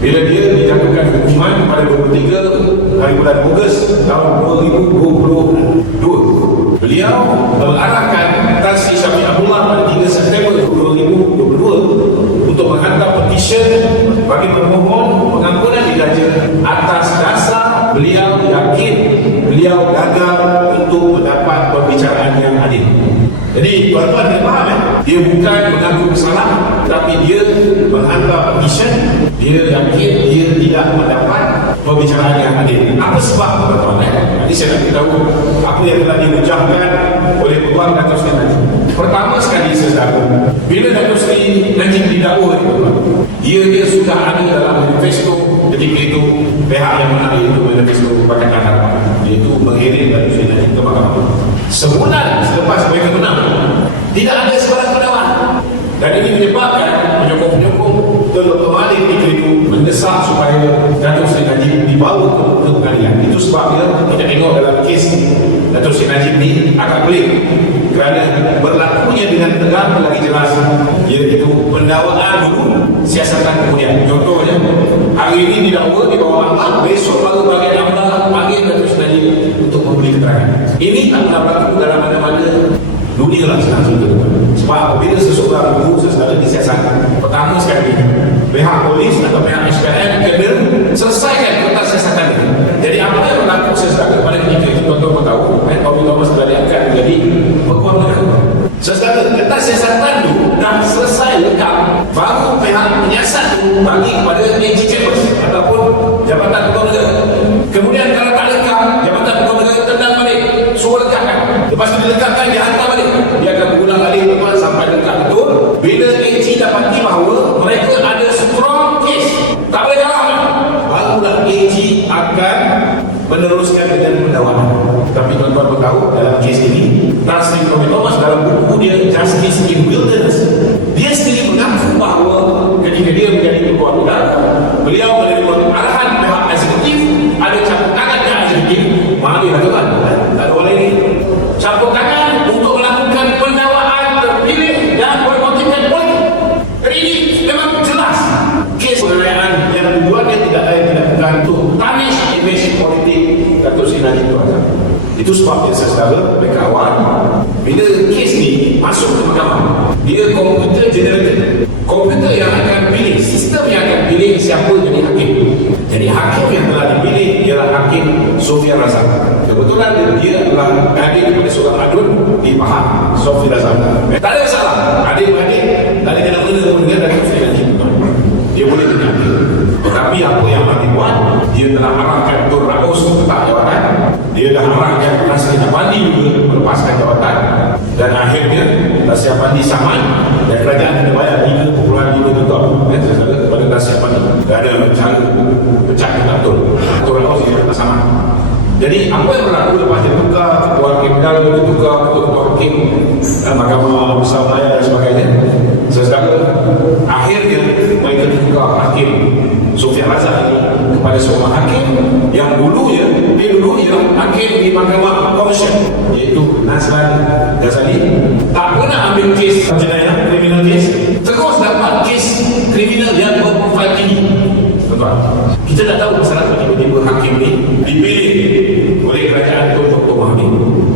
bila dia dijatuhkan hukuman pada 23 hari bulan Ogos tahun 2022. Beliau mengarahkan Tan Sri Syafie Abdullah pada 3 September 2022 untuk menghantar petisyen bagi pemohon pengampunan diraja atas dasar beliau yakin beliau gagal untuk mendapat pembicaraan yang adil. Jadi tuan-tuan kena faham dia bukan mengaku bersalah, tapi dia menghantar petisyen, dia yakin dia tidak mendapat pembicaraan yang adil. Apa sebab tuan-tuan? Jadi saya nak beritahu apa yang telah diucapkan oleh Tuan Dato' Sri Najib. Pertama sekali saudara, bila Dato' Sri Najib didakwa dia sudah ada dalam manifesto ketika itu pihak yang menang itu manifesto Pakatan Harapan, iaitu mengirim Dato' Sri Najib ke mahkamah. Sebulan selepas mereka menang, tidak ada sebarang pendakwaan, dan ini menyebabkan penyokong-penyokong Dr. Malik ketika itu mendesak supaya Dato' Sri Najib dibawa ke pengadilan. Itu sebabnya kita tengok dalam kes Dato' Sri Najib ni agak pelik kerana berlakunya dengan tegang lagi jelas, iaitu pendakwaan dulu, siasatan kemudian. Contohnya hari ini didakwa di bawah amal, besok baru bagi amal panggil Dato' Sri Najib untuk memberi keterangan. Ini tak pernah berlaku dalam mana-mana dunia lah senang cerita. Sebab apabila seseorang dulu sesuatu disiasatkan, pertama sekali pihak polis atau pihak SPM kena selesaikan kertas siasatan itu. Jadi apa yang berlaku sesuatu pada ketika itu, tuan-tuan tahu Tommy Thomas telah diangkat menjadi pekuam negara. Sesuatu kertas siasatan itu dah selesai lengkap, baru pihak penyiasat itu bagi kepada AG Chambers ataupun Jabatan Pekuam Negara. Kemudian kalau tak lengkap, Jabatan Pekuam Negara tendang balik, suruh lengkapkan. Lepas itu dilengkapkan, dia hantar balik, dia akan berulang kali teman sampai lengkap betul. Bila AG dapati bahawa mereka ada strong case, tak boleh kalah, barulah AG akan meneruskan dengan pendakwaan. Tapi tuan-tuan tahu dalam kes ini, Tan Sri Tommy Thomas dalam buku dia Justice in Wilderness, dia sendiri mengaku bahawa ketika dia menjadi pekuam negara, beliau menerima arahan pihak eksekutif, ada campur tangan pihak eksekutif, mana dia lakukan? Tak ada orang lain. Campur tangan untuk melakukan pendakwaan terpilih dan bermotifkan politik. Jadi ini memang jelas kes penganiayaan yang tujuannya tidak lain tidak bukan untuk tarnish image politik Dato' Sri Najib itu. Itu sebabnya saudara mereka awal bila kes ni masuk ke mahkamah, dia komputer generated, komputer yang akan pilih, sistem yang akan pilih siapa jadi hakim. Jadi hakim yang telah dipilih ialah Hakim Sofia Razak. Kebetulan dia adalah adik kepada seorang adun di Pahang, Sofia Razak. Tak ada masalah, adik-adik tak ada kena-kena pun dengan Dato' Sri Najib. Dia boleh diambil. Tetapi apa yang telah dibuat, dia telah arahkan Tun Raus letak jawatan, dia dah arahkan Tan Sri Apandi juga melepaskan jawatan, dan akhirnya Tan Sri Apandi saman dan kerajaan kena bayar 3.5 juta kepada Tan Sri Apandi. Tak ada cara pecah Tun Raus dia tak saman. Jadi apa yang berlaku lepas dia tukar ketua hakim dan dia tukar ketua hakim Mahkamah Besar Melayu dan sebagainya, sesaudara akhirnya mereka tukar hakim Sofia Razak ini kepada seorang hakim yang dulunya hakim di Mahkamah Komersial, iaitu Nazlan Ghazali. Tak pernah ambil kes jenayah, kriminal kes, terus dapat kes kriminal yang berprofil tinggi. Kita tak tahu masalah tiba-tiba hakim ni dipilih oleh kerajaan untuk memahami.